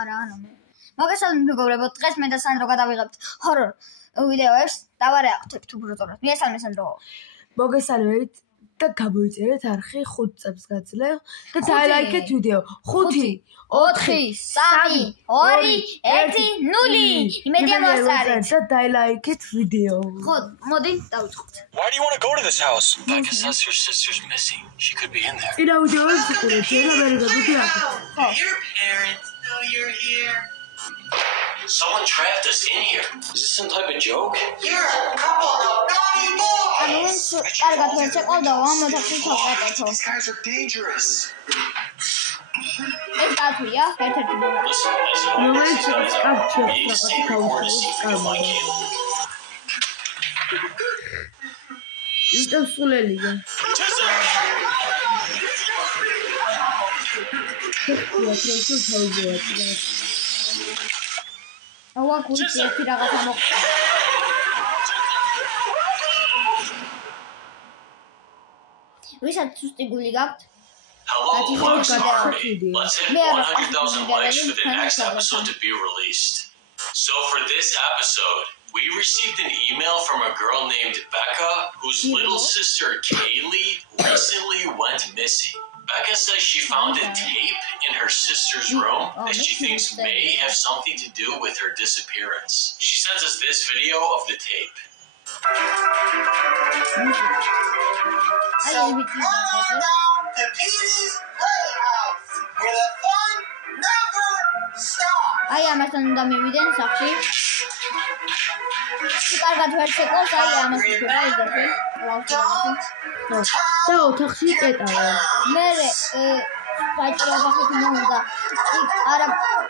არა, მოგესალმებით მეგობრებო, დღეს მე და სანდრო გადავიღებთ ჰორორ ვიდეოებს და ვარეაყთებთ უბრალოდ. მიესალმე სანდრო. მოგესალმებით და გამოიწერეთ არხი 5 წელს გაძლევ და დაილაიქეთ ვიდეო 5 4 3 2 1 0 იმედია მოსწარეთ და დაილაიქეთ ვიდეო. ხო, მოდი დავიწყოთ. Why do you want to go to this house? Becca says her sister's missing. She could be in there. Ina ვიდეოებს ვიყურეთ, შეიძლება ვერ გაგიგია. Your parents know you're here. Someone trapped us in here. Is this some type of joke? You're a couple of naughty boys. კარგად ვერ შეყავდა ამ მოთხოვს ჩავყატეთო. These guys are dangerous. ეს კაცია, ერთ-ერთი ბოლო. რომელიც კაცია, რაღაცა გაუშვებს. იტო სულელია. ავა გულში ერთი რაღაცა მოხდა. ვისაც სუსტი გული გაქვთ? Hello, Bugs Party. Let's hit 100,000 likes for the next episode to be released. So for this episode, we received an email from a girl named Becca, whose little sister Kaylee recently went missing. Becca says she found a tape in her sister's room that she thinks may have something to do with her disappearance. She sends us this video of the tape. So come on down to Petey's Playhouse, where the fun never stops. აი ამასთან უნდა მივიდენ სახში. კარგად ვერ შეყავს, აი ამას ვიყურე ისეთი. და ოთახში პეტავა. მე საჭირო ხალხი მომდა.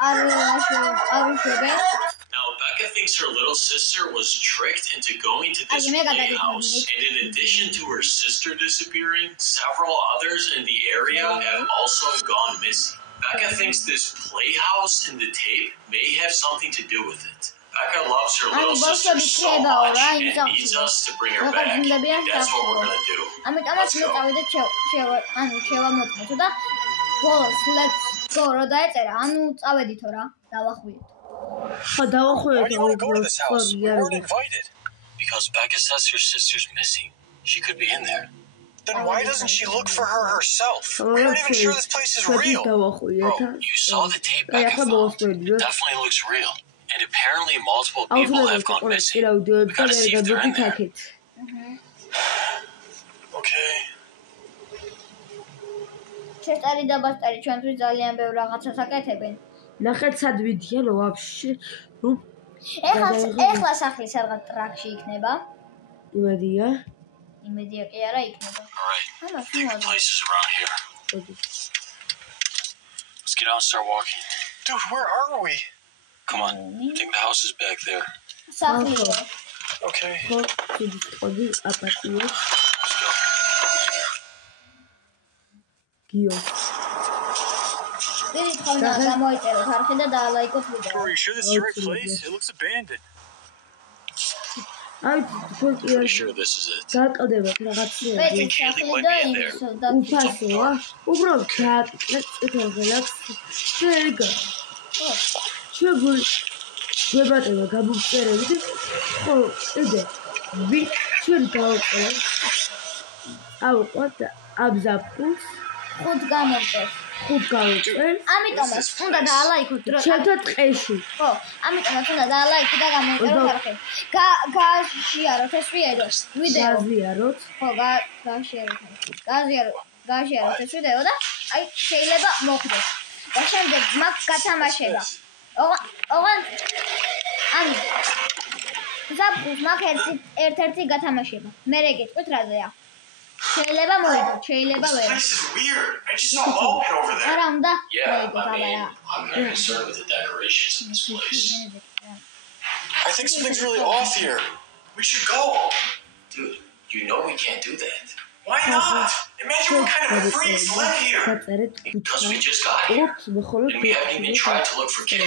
არ უშვებენ. Now, Becca thinks her little sister was tricked into going to this playhouse, and in addition to her sister disappearing, several others in the area have also gone missing. Becca thinks this playhouse in the tape may have something to do with it. Becca loves her little sister so much and needs us to bring her back, and that's what we're gonna do. ამიტომაც მე წავიდეთ შევამოწმოთ და ბოლოს let's go რა დაეწერა, ანუ წავედითო რა, დავახვიეთ. Why do you want to go to this house? We weren't invited. Because Becca says her sister's missing. She could be in there. Then why doesn't she look for her herself? We're not even sure this place is real. Bro, you saw the tape Becca found. It definitely looks real. And apparently multiple people have gone missing. We gotta see if they're in there. Okay. შეტარი და ბასტარი ჩვენთვის ძალიან ბევრ რაღაცას აკეთებენ. ნახეთ სად ვიდიან ვაფშე. ეხლა სახლის რაღაც ტრაქში იქნება. იმედია კი არა იქნება. Alright. Pick the places around here. Let's get out and start walking. Dude, where are we? Come on. I think the house is back there. სახლიო. Okay. აპატიო. გიო. გამოიწეროთ არხი და დაალაიქოთ ვიდეო. Are you sure this is the right place? It looks abandoned. აი Pretty sure this is it. გააკლებათ რაღაცები. სახლი და იმისო და უფასოა. უბრალოდ გააკეთეთ ყველას. შეგა. შეგულ ვებატება გამოგწერებით. ხო, იდე. ვინ ჩვენ გავაყოლეთ? ავყვათ აბზაფხულს. 5 გამოვწერთ. 5 გავუწერთ. ამიტომაც უნდა დაალაიქოთ დრო. ჩემთა ტყეში. ხო, ამიტომაც უნდა დაალაიქოთ და გამოვწეროთ არხი. გააშიაროთ ეს ვიდეო. გაზიაროთ. ხო, გააშიაროთ ეს ვიდეო და აი შეიძლება მოხდეს. და შემდეგ მაგ გათამაშება. ოღონ ანუ ზაფხულს მაგ ერთ-ერთი გათამაშება. მე რეგეთქვით რაზეა. შეიძლება მოიგოთ, შეიძლება ვერ. This is weird. I just saw a moped over there. არა უნდა Yeah, მოიგოთ I mean, აბა. I'm very concerned with the decorations in this place. I think something's really off here. We should go. Dude, you know we can't do that. Why not? Imagine what kind of freaks live here. Because we just got here. And we haven't even tried to look for Kid.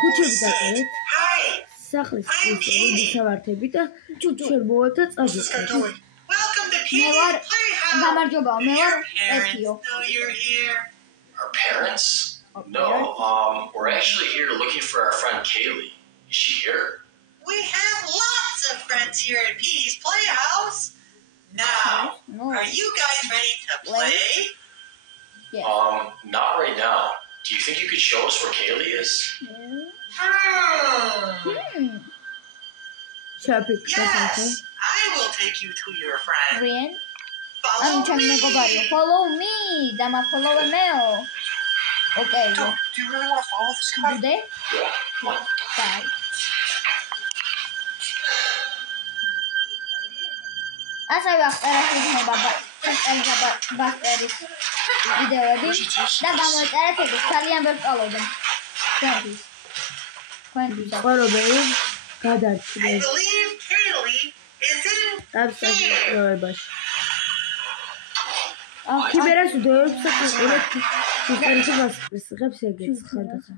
Who's that? Hi. სახლის ისე ვისავართები და ჩვენ მოვა და წავიდეთ. Welcome to Petey's Playhouse. გამარჯობა, მე ვარ Parents ეთიო. know you're here. Our parents? No, we're actually here looking for our friend Kaylee. Is she here? We have lots of friends here at Petey's Playhouse. Now, No. are you guys ready to play? Yes. Not right now. Do you think you could show us where Kaylee is? Chapik. Yes, I will take you to your friend. Brian. Follow ჩემი me. მეგობარია. Follow me. და მა follow მეო. Okay. Do you really want to follow this guy? Today? Yeah. Come on. Bye. ასევე აღწერეთ იქნება ბასტერის ვიდეოები და გამოიწერეთ ეს ძალიან ვერ წვალობენ. თქვენთვის. ყვარობები I გადარჩნენ believe Kaylee is in ამ საზოგადოებაში. ქიმერას უდევებს საკუთრად სისტემის გასწრებს ეგეც ხალხა.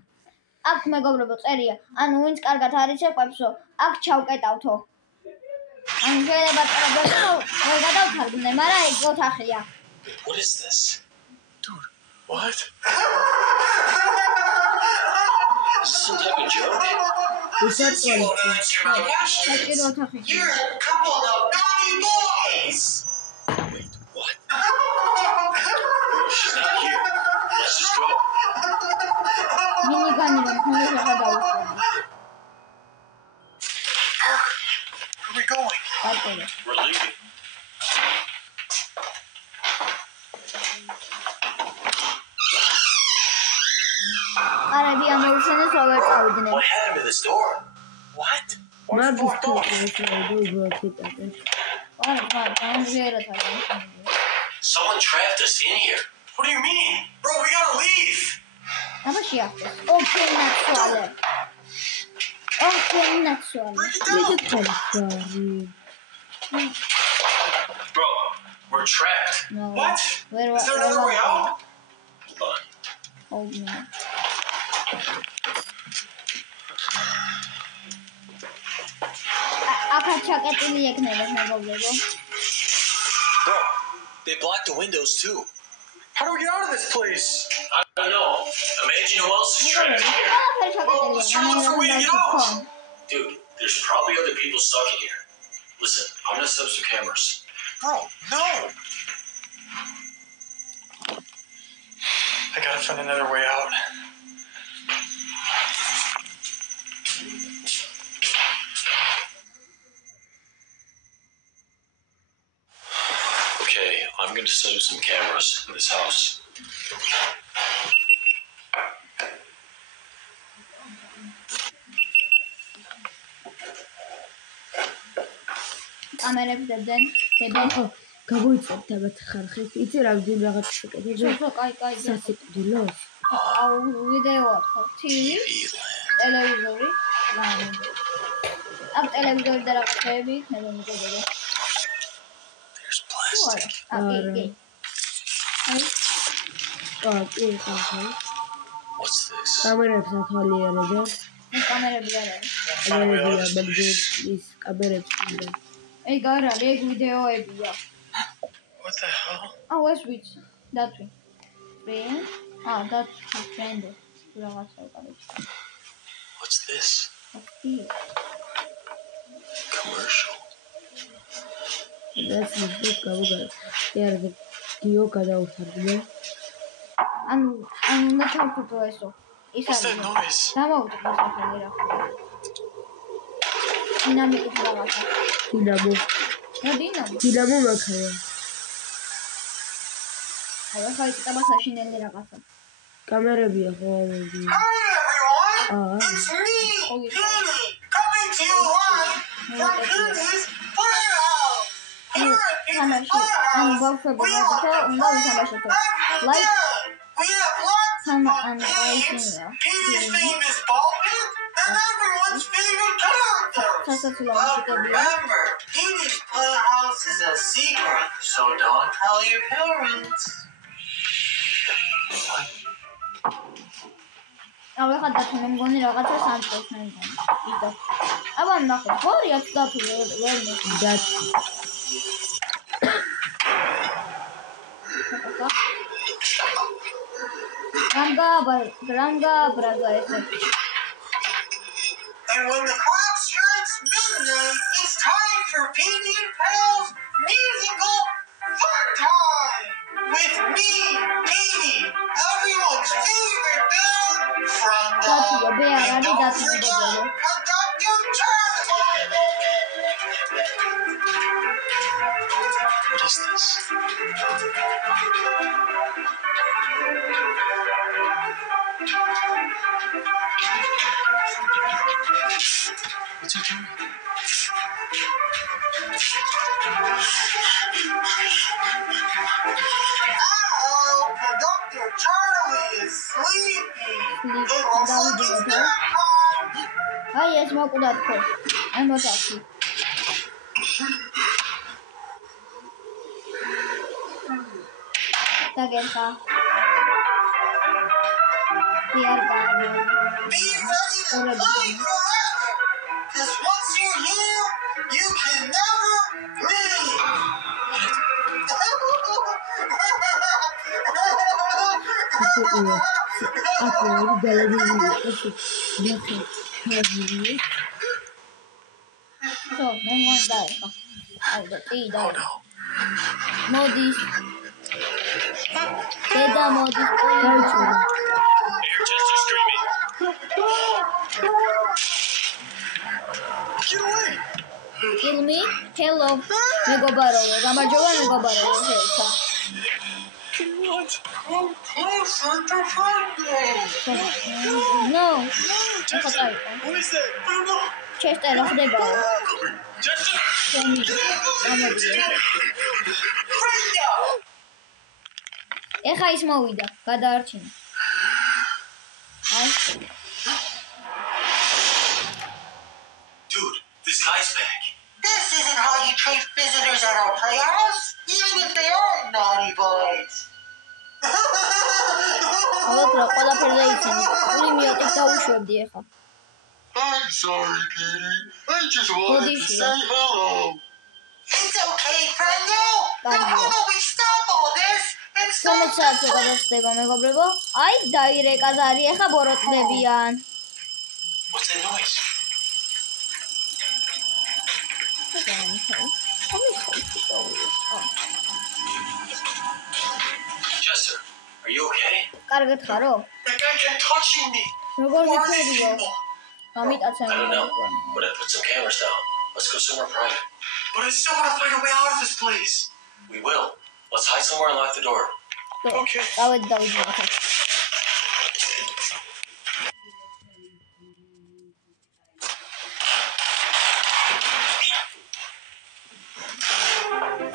აქ მეგობრებო წერია, ანუ ვინც კარგად არის შეყვებსო, აქ ჩავკეტავთო. ანუ შეიძლება წერებსო, ვერ გადავთარგმნე, მაგრამ ეგ ოთახია. What is this? Dude, what? Is this some type of joke? ისეთ You won't answer my questions. საჭირო ოთახი. You're a couple of naughty boys. Wait, what? She's not here. Let's just go. მინიგანი რომ ხომ გადავუშვი. Where are we going? ბატონო. We're leaving. არები ამოუშენეს რა ვერ წავიდნენ. What happened to this door? What? მაგის თვითონ Someone trapped us in here. What do you mean? Bro, we gotta leave. აბაში ახლა. ოკეი ნაცვალე. Bro, we're trapped. No. What? Where Is there another way out? Hold on. Oh no. აქა ჩაკეტილი ექნება მეგობრებო. Bro, they blocked the windows too. How do we get out of this place? I don't know. Imagine who else is trapped here. ყველაფერი ჩაკეტილია. Dude, there's probably other people stuck in here. Listen, I'm gonna set up some cameras. Bro, no. I gotta find another way out. Okay, I'm gonna set up some cameras in this house. კამერებს დებდნენ. ახო გამოიწევთ ამათ ხარხით. იცი რამდენი რაღაც შეკეთე. ხო, კაი. სასიკვდილოს. აუ ვიდეოა ხო? TV, ტელევიზორი. აქ ტელევიზორი და რაღაცები იქნება მეგობრებო. There's plastic. აკი. კი, ხა. What's this? კამერებს ათვალიერებენ. კამერები არ არის. კამერებია, მაგრამ ის კამერებს უნდა. ეგ არ არის, ეგ ვიდეოებია. What the hell? აუ ეს ვიცი. დათვი. დათვი ფრენდო. რაღაცა უკავია. What's this? აკი. Commercial. ეს ის გავუგარ. იარ გიო გადაუთარგმნე. ანუ უნდა ჩავფუტო ესო. ის What's that არის. noise? გამოვიტყო სახელი რა. დინამიკის რაღაცა. დინამო. დინამო. დინამო მაქაია. აი ხა ის ტაბასაშინელი რაღაცა. კამერებია ხო ამები. Hi everyone. It's me, Petey, coming to you live from Petey's Playhouse. Here at Petey's Playhouse, we are თამაშობ. Like, we have lots of fun and games, Petey's famous ball pit, and everyone's favorite characters. But remember, Petey's Playhouse is a secret, so don't tell your parents. აუ ხა დათო მე მგონი რაღაცა სამწეს მე მგონი. იტო. აბა ნახე, ხორია დათო ვერ დათ. And when the clock strikes midnight, it's time for Petey and Pals musical fun time! With me, Petey, everyone's favorite bear from the... And don't forget, Conductor Charlie! What is this? What's he doing? Uh-oh, Conductor Charlie is sleepy. It looks like it's nap time. აი ეს მოკვდათ ხო? აი მოწასი. დაგერხა. იარ გაიგე. Be ready to play forever. Because once you're here, you can never leave. So, მე მგონდა ეხა. აი და ტი და. მოდის. დედა მოდის პოლიცია. You're just screaming. Get away! Kill me? Hello. მეგობარო, გამარჯობა მეგობარო, შეეცა. What? Come closer to Friday. No. Chester, what is that? I don't know. Chester, რა ხდებაო? Chester! ეხა ის მოვიდა, გადაარჩინა. აი. Dude, this guy's back. This isn't how you treat visitors at our playhouse, even if they are naughty boys. ალბათ რა ყველაფერზე იცინი. პული მიოტით დაუშვებდი ეხა. I'm sorry, Petey. I just wanted to say hello. It's okay, friendo. How about we stop all this and start... 13 საათზე გადასდება, მეგობრებო. აი, დაირეკა ზარი, ეხა ბოროტდებიან. What's that noise? Chester, are you okay? კარგად ხარო? That guy kept touching me. როგორ მიქნებიო? I don't know, but I put some cameras down. Let's go somewhere private. But I still want to find a way out of this place. We will. Let's hide somewhere and lock the door. Okay. დავიდი.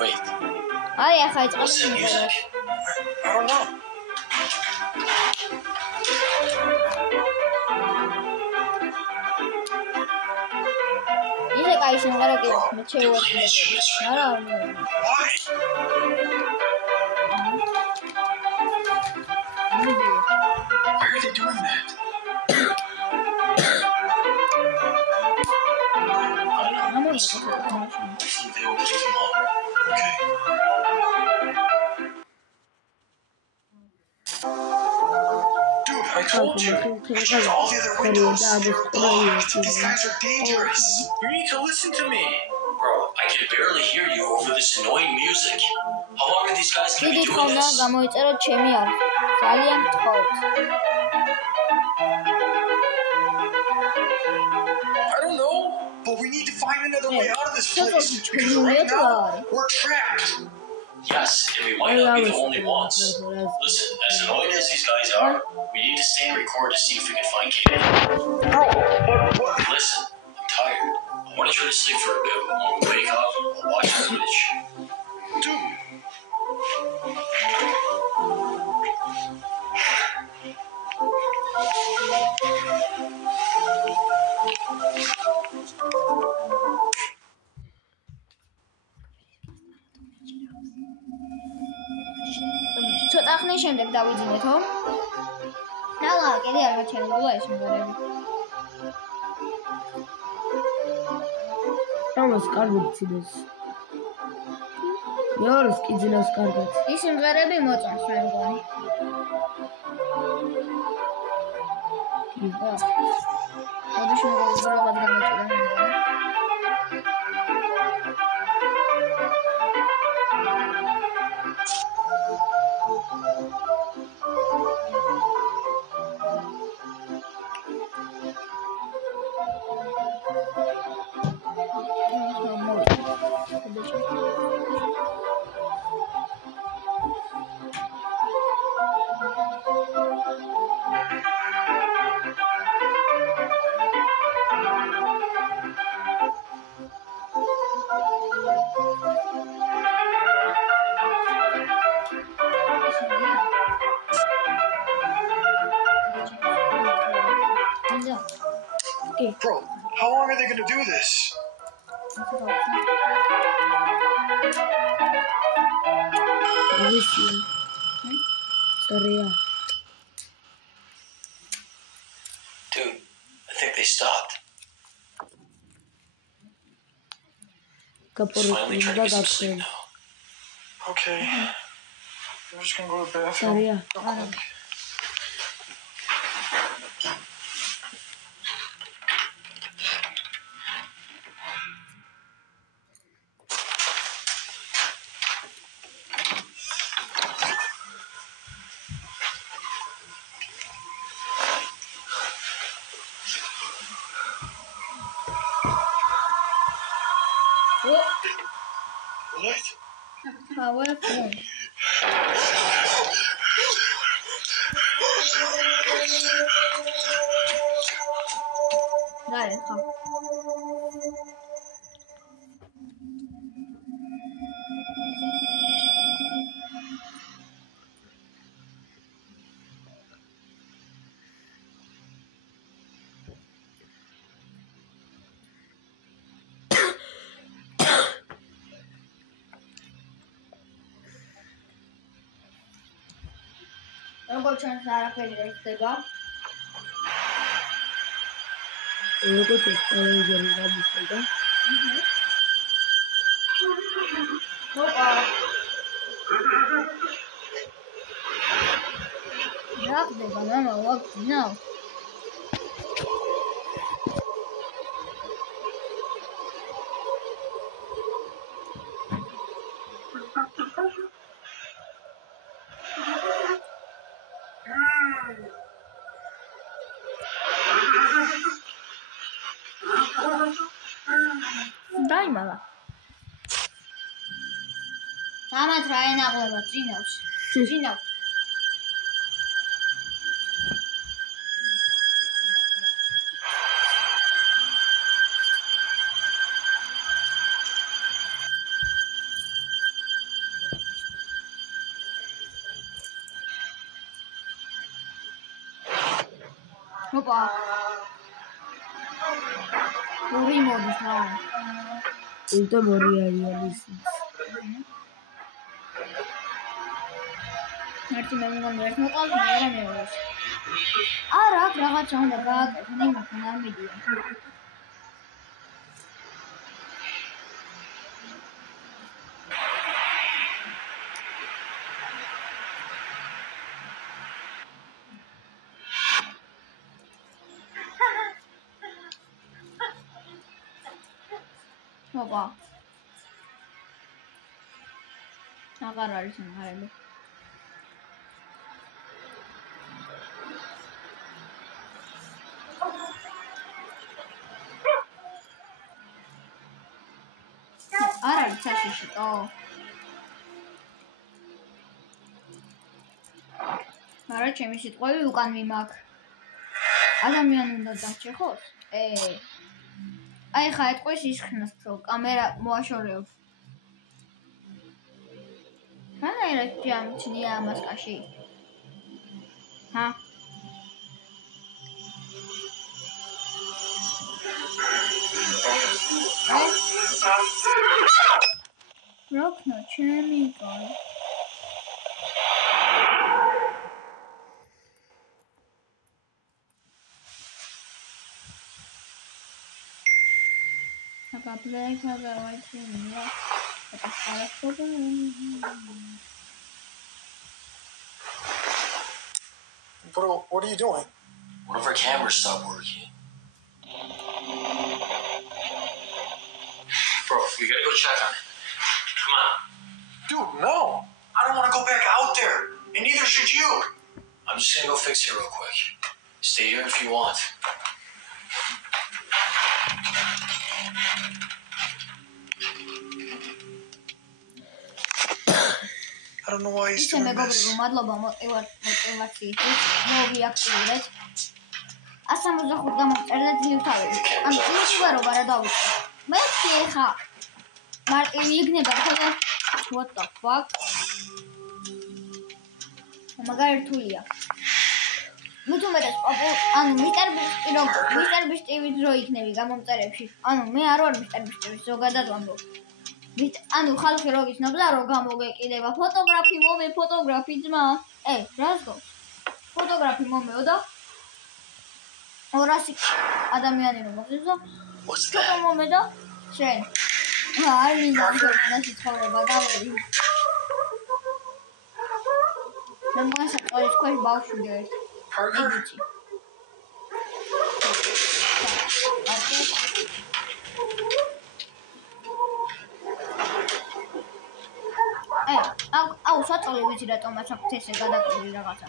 Wait. აი, ახლა იწყებს What's that music? სიმღერაში. I don't know. ისე კაი სიმღერა კი მე შევუერთდი. არა, Why? Why are they doing that? I don't know. Let's go. Hopefully they won't leave them all. Okay. Dude, I told you. I checked all the other windows. They're blocked. These guys are dangerous. You need to listen to me. Bro, I can barely hear you over this annoying music. How long are these guys going to be დიდი doing ხანდა this? გამოიწეროთ ჩემი არხი. ძალიან გთხოვთ. I don't know, but we need to find another way out of this place. Because right now, we're trapped. Yes, and we might not be the only ones. Listen, as annoying as these guys are, we need to stay and record to see if we can find Katie. Listen, I'm tired. I want to try to sleep for a bit, but when we wake up, I'll watch the footage. Dude. ცოტა ხნის შემდეგ დავიძინეთ, ხო? ნალა, კიდე არ გაჩერებულა ეს მგონები. ამას კარგი ცინეს. მეორეს კი ძნავს კარგად. ის სიმღერები მოწონს მე მგონი. ოდიშ რაღაც გამოჭირდა მე მგონი. Bro, how long are they going to do this? Sorry. Dude, I think they stopped. Finally trying to get some sleep now. Okay. I'm just going to go to the bathroom. Sorry. What? Powerful. Dale, ja. როგორ ჩანს არაფერი არ ხდება. როგორ ჩანს ტელევიზორი გამოსვლა. ოპა. რა ხდება, მამა, ვაგზნო. დაიმალა. ამათ რა ენაღლება წინავს. წინავს. ოპა. ორი მოდის რა. Ούτε μπορεί არის. ერთი მე მგონი ერთ მოყავს მეორე მეორეს. არა, აქ რაღაცა უნდა გააკეთონ, იმათთან არ მიდიან. ოპა. აღარ არის მაგარები. არ არის საშიშიტო. არა, ჩემი სიტყვები უკან მიმაქ. ადამიანი უნდა დაჭეხოს? აი ხა ეთყვის ისხნას თუ კამერა მოაშორეობს. რანაირად ჯამჩნია მასკაში? ჰა? როქნო ჩემი კოლი. აბა ბლეკა გავაჩინია. Bro, what are you doing? One of our cameras stopped working. Bro, we gotta go check on it. Come on. Dude, no. I don't want to go back out there, and neither should you. I'm just gonna go fix it real quick. Stay here if you want. I don't know why he's ისე doing მეგობრებო, this. მადლობა მოტივაციისთვის. მოვიაქტიურეთ. 165 გამოვწერდა ძილთავები. ანუ ისვერობა რა დავიწყე. მე ხა მარტივი იქნება ხოლმე. What the fuck? მაგარი რთულია. მithumetas ანუ მისტერ ბისტივი დრო იქნები გამომწერებში. ანუ მე არ ვარ მისტერ ბისტივი ზოგადად ვამბობ. ანუ ხალხი რო გიცნობდა რომ გამოგეკიდება ფოტოგრაფი მომე ფოტოგრაფი ძმა რას გო ფოტოგრაფი მომეო და 200 ადამიანი რომ მოხდება ფოტო მომე და შენ არ მინდა ამაში ცხოვრება გავერი მე მოსაწყოლის ქვეშ ბავშვი ერთ ეგუჩი აუ საწოლი ვიცი რატომაც აქვს ესე გადაკვირილი რაღაცა.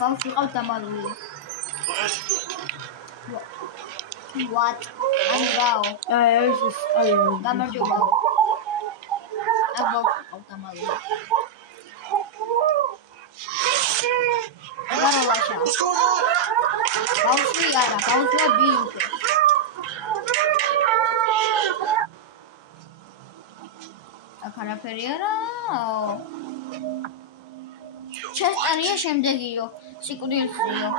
ბავშვი ყავს დამალული. What? აუ. ეს აი გამარჯობა. აუ ყავს დამალული. What's going on? ბავშვი არა, ბავშვია ბიუჯეტი. Akaraperi არა. ჩესტერია შემდეგიო. სიკვდილზეო.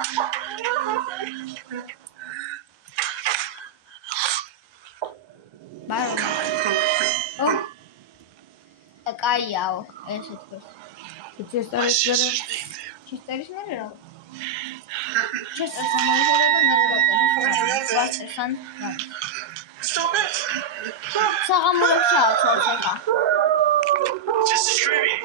ბარო. კაიაო, ესე თქოს. ჩესტერის მერე რა. ჩესტერს ამოიღება მერე დაწერა. Stop it! საღამოებს ჩააცვალ ხა. Just screaming.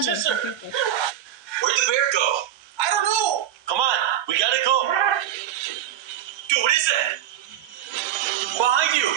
Where'd the bear go? I don't know! Come on, we gotta go. Dude, what is that? Behind you.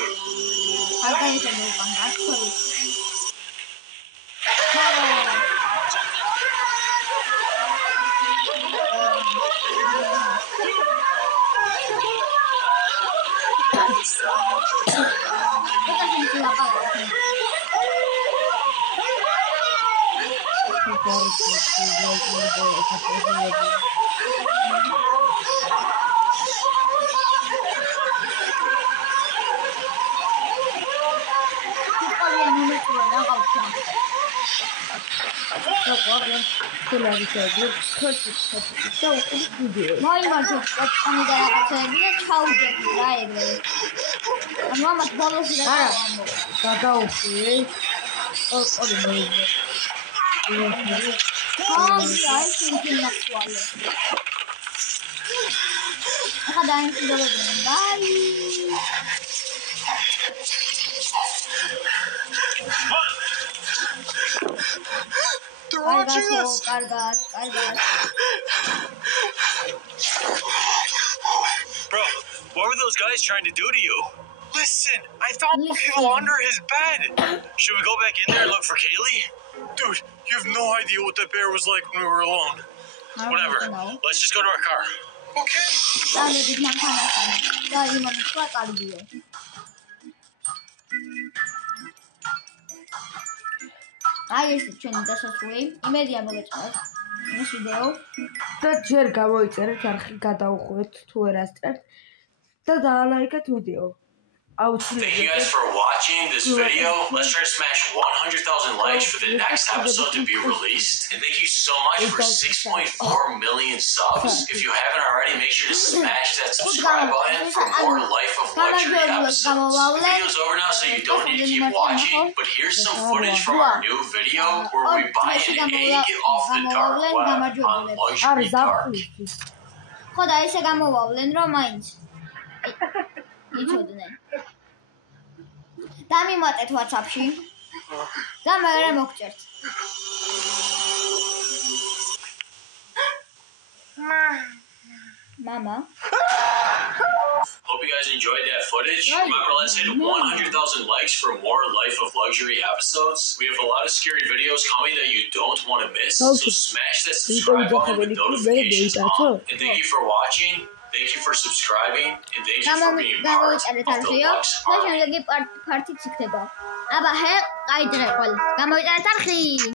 They're watching us! Bro, what were those guys trying to do to you? Listen, I found people under his bed! Should we go back in there and look for Kaylee? Dude, you have no idea what that bear was like when we were alone. Whatever. Let's just go to our car. Okay. აი ეს ჩვენი დასასრული იმედია მოგეწონათ ეს ვიდეო და ჯერ გამოიწერეთ არხი გადაუხვეთ თუ არ ასწრებთ და დაალაიქეთ ვიდეო Thank you guys for watching this video. Let's try to smash 100,000 likes for the next episode to be released. And thank you so much for 6.4 million subs. If you haven't already, make sure to smash that subscribe button for more Life of Luxury episodes. The video's over now, so you don't need to keep watching. But here's some footage from our new video where we buy an egg off the dark web on Luxury Dark. ხო და ისე გამოვავლენ რომ მაინც იცოდნენ დამიმატეთ WhatsApp-ში და მე მოგწერთ Mama. Hope you guys enjoyed that footage. Remember, let's hit 100,000 likes for more Life of Luxury episodes. We have a lot of scary videos coming that you don't want to miss. So smash that subscribe button with notifications on. And thank you for watching. Thank you for subscribing. And thank you for being part of the Lux Army. და შემდეგი პარტიც იქნება. აბა ჰე, ყაიდრე ყველა. გამოიწერეთ არხი.